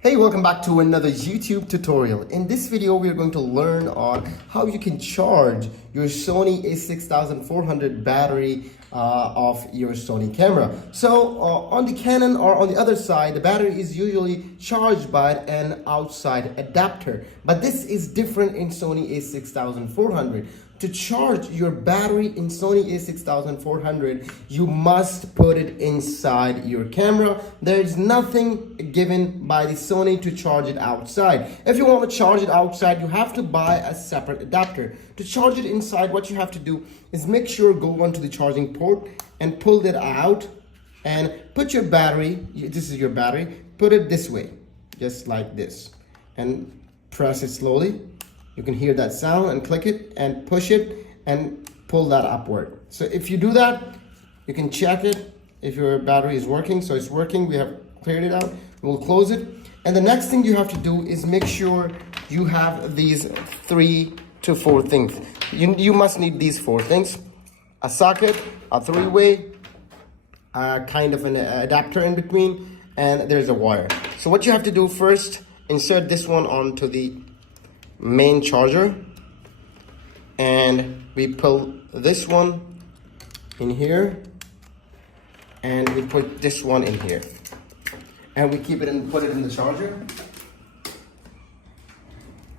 Hey, welcome back to another YouTube tutorial. In this video, we are going to learn on how you can charge your Sony a6400 battery of your Sony camera. So on the Canon or on the other side, the battery is usually charged by an outside adapter. But this is different in Sony a6400. To charge your battery in Sony a6400, you must put it inside your camera. There is nothing given by the Sony to charge it outside. If you want to charge it outside, you have to buy a separate adapter. To charge it inside, what you have to do is make sure go onto the charging port and pull that out and put your battery, this is your battery, put it this way, just like this, and press it slowly. You can hear that sound and click it and push it and pull that upward. So if you do that, you can check it if your battery is working. So it's working, we have cleared it out. We'll close it. And the next thing you have to do is make sure you have these 3 to 4 things. You must need these 4 things: a socket, a 3-way, kind of an adapter in between, and there's a wire. So what you have to do first, insert this one onto the main charger, and we pull this one in here, and we put this one in here, and we keep it and put it in the charger.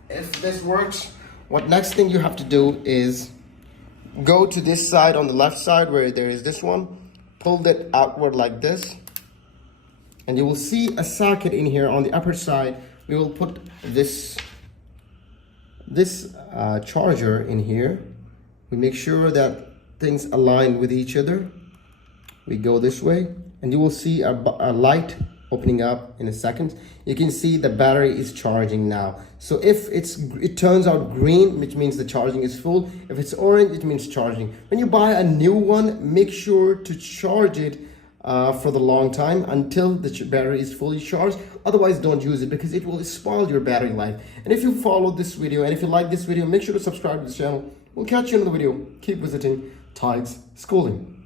If this works, what next thing you have to do is go to this side on the left side where there is this one, pull that outward like this, and you will see a socket in here on the upper side. We will put this charger in here. We make sure that things align with each other. We go this way, and you will see a light opening up in a second. You can see the battery is charging now. So if it turns out green, which means the charging is full. If it's orange, it means charging. When you buy a new one, make sure to charge it for the long time until the battery is fully charged. Otherwise, don't use it because it will spoil your battery life. And if you followed this video and if you like this video, make sure to subscribe to this channel. We'll catch you in the video. Keep visiting Tides Schooling.